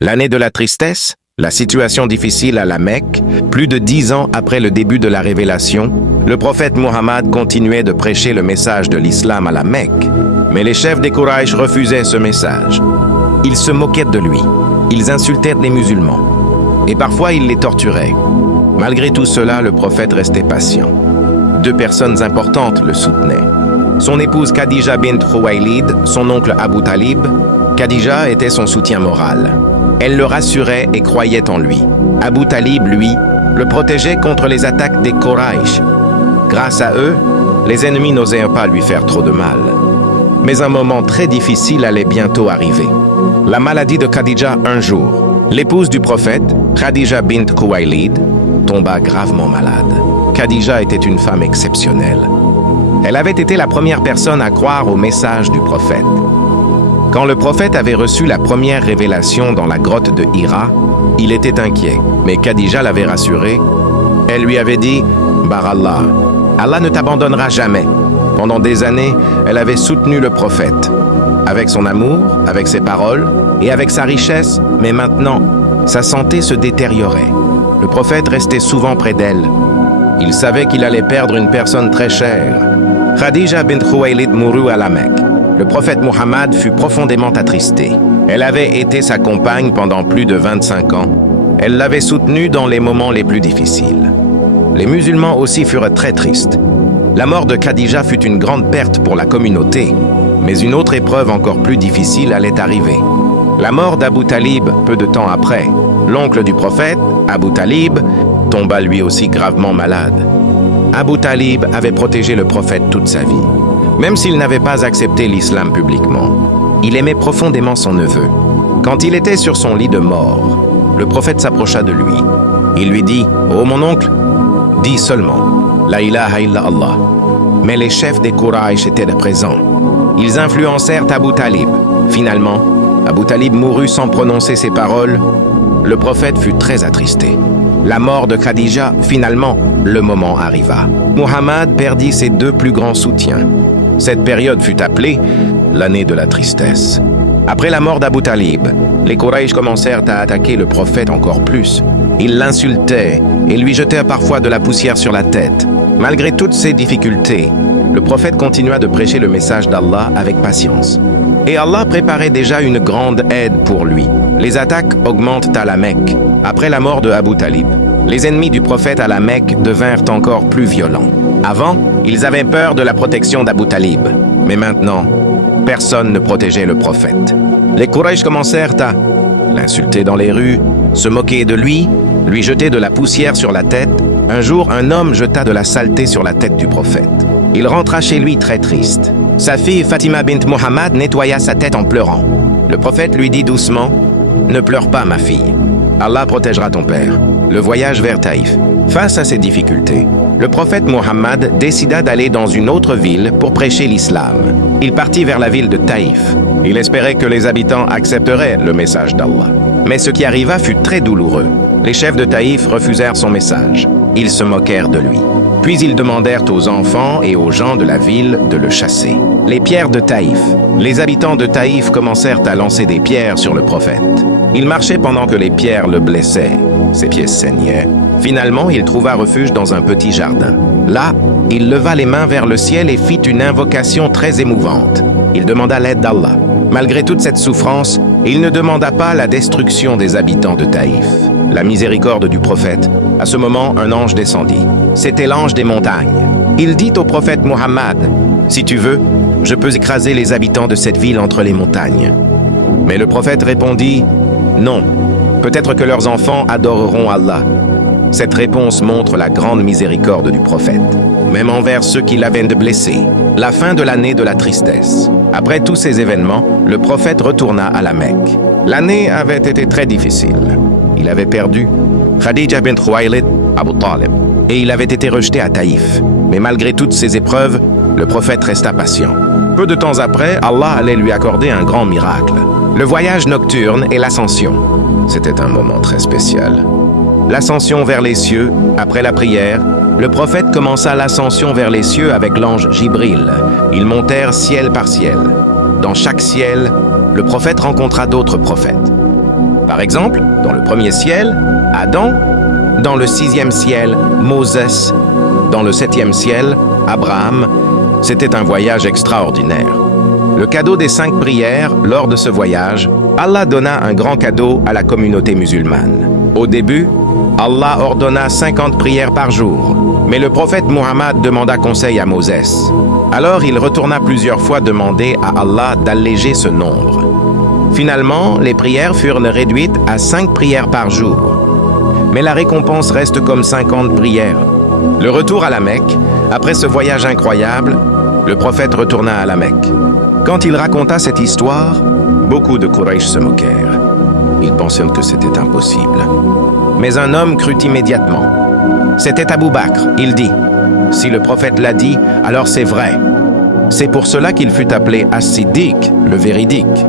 L'année de la tristesse, la situation difficile à la Mecque, plus de 10 ans après le début de la révélation, le prophète Muhammad continuait de prêcher le message de l'islam à la Mecque. Mais les chefs des Quraysh refusaient ce message. Ils se moquaient de lui, ils insultaient les musulmans, et parfois ils les torturaient. Malgré tout cela, le prophète restait patient. 2 personnes importantes le soutenaient. Son épouse Khadija bint Khuwaylid, son oncle Abu Talib. Khadija était son soutien moral. Elle le rassurait et croyait en lui. Abu Talib, lui, le protégeait contre les attaques des Quraysh. Grâce à eux, les ennemis n'osaient pas lui faire trop de mal. Mais un moment très difficile allait bientôt arriver. La maladie de Khadija un jour. L'épouse du prophète, Khadija bint Khuwaylid, tomba gravement malade. Khadija était une femme exceptionnelle. Elle avait été la première personne à croire au message du prophète. Quand le prophète avait reçu la première révélation dans la grotte de Hira, il était inquiet, mais Khadija l'avait rassuré. Elle lui avait dit « Barallah, Allah ne t'abandonnera jamais ». Pendant des années, elle avait soutenu le prophète, avec son amour, avec ses paroles et avec sa richesse, mais maintenant, sa santé se détériorait. Le prophète restait souvent près d'elle. Il savait qu'il allait perdre une personne très chère. Khadija bint Khuwaylid mourut à la Mecque. Le prophète Muhammad fut profondément attristé. Elle avait été sa compagne pendant plus de 25 ans. Elle l'avait soutenue dans les moments les plus difficiles. Les musulmans aussi furent très tristes. La mort de Khadija fut une grande perte pour la communauté, mais une autre épreuve encore plus difficile allait arriver. La mort d'Abu Talib peu de temps après. L'oncle du prophète, Abu Talib, tomba lui aussi gravement malade. Abu Talib avait protégé le prophète toute sa vie. Même s'il n'avait pas accepté l'islam publiquement, il aimait profondément son neveu. Quand il était sur son lit de mort, le prophète s'approcha de lui. Il lui dit « Oh mon oncle, dis seulement « La ilaha illa Allah ». Mais les chefs des Quraysh étaient présents. Ils influencèrent Abu Talib. Finalement, Abu Talib mourut sans prononcer ces paroles. Le prophète fut très attristé. La mort de Khadija, finalement, le moment arriva. Muhammad perdit ses 2 plus grands soutiens. Cette période fut appelée l'année de la tristesse. Après la mort d'Abu Talib, les Quraysh commencèrent à attaquer le prophète encore plus. Ils l'insultaient et lui jetaient parfois de la poussière sur la tête. Malgré toutes ces difficultés, le prophète continua de prêcher le message d'Allah avec patience. Et Allah préparait déjà une grande aide pour lui. Les attaques augmentent à la Mecque. Après la mort de Abu Talib, les ennemis du prophète à la Mecque devinrent encore plus violents. Avant, ils avaient peur de la protection d'Abu Talib. Mais maintenant, personne ne protégeait le prophète. Les Quraysh commencèrent à l'insulter dans les rues, se moquer de lui jeter de la poussière sur la tête. Un jour, un homme jeta de la saleté sur la tête du prophète. Il rentra chez lui très triste. Sa fille Fatima bint Muhammad nettoya sa tête en pleurant. Le prophète lui dit doucement « Ne pleure pas, ma fille. Allah protégera ton père. » Le voyage vers Taïf. Face à ces difficultés, le prophète Muhammad décida d'aller dans une autre ville pour prêcher l'islam. Il partit vers la ville de Taïf. Il espérait que les habitants accepteraient le message d'Allah. Mais ce qui arriva fut très douloureux. Les chefs de Taïf refusèrent son message. Ils se moquèrent de lui. Puis ils demandèrent aux enfants et aux gens de la ville de le chasser. Les pierres de Taïf. Les habitants de Taïf commencèrent à lancer des pierres sur le prophète. Il marchait pendant que les pierres le blessaient. Ses pieds saignaient. Finalement, il trouva refuge dans un petit jardin. Là, il leva les mains vers le ciel et fit une invocation très émouvante. Il demanda l'aide d'Allah. Malgré toute cette souffrance, il ne demanda pas la destruction des habitants de Taïf. La miséricorde du prophète. À ce moment, un ange descendit. C'était l'ange des montagnes. Il dit au prophète Muhammad, « Si tu veux, je peux écraser les habitants de cette ville entre les montagnes. » Mais le prophète répondit, « Non, peut-être que leurs enfants adoreront Allah. » Cette réponse montre la grande miséricorde du prophète, même envers ceux qui l'avaient de blessé. La fin de l'année de la tristesse. Après tous ces événements, le prophète retourna à la Mecque. L'année avait été très difficile. Il avait perdu Khadija bint Khuwaylid, Abu Talib, et il avait été rejeté à Taïf. Mais malgré toutes ces épreuves, le prophète resta patient. Peu de temps après, Allah allait lui accorder un grand miracle. Le voyage nocturne et l'ascension. C'était un moment très spécial. L'ascension vers les cieux, après la prière, le prophète commença l'ascension vers les cieux avec l'ange Jibril. Ils montèrent ciel par ciel. Dans chaque ciel, le prophète rencontra d'autres prophètes. Par exemple, dans le premier ciel, Adam, dans le 6e ciel, Moses, dans le 7e ciel, Abraham. C'était un voyage extraordinaire. Le cadeau des 5 prières, lors de ce voyage, Allah donna un grand cadeau à la communauté musulmane. Au début, Allah ordonna 50 prières par jour, mais le prophète Muhammad demanda conseil à Moses. Alors il retourna plusieurs fois demander à Allah d'alléger ce nombre. Finalement, les prières furent réduites à 5 prières par jour. Mais la récompense reste comme 50 prières. Le retour à la Mecque, après ce voyage incroyable, le prophète retourna à la Mecque. Quand il raconta cette histoire, beaucoup de Quraysh se moquèrent. Ils pensèrent que c'était impossible. Mais un homme crut immédiatement. C'était Abu Bakr. Il dit, « Si le prophète l'a dit, alors c'est vrai. » C'est pour cela qu'il fut appelé As-Siddiq, le véridique.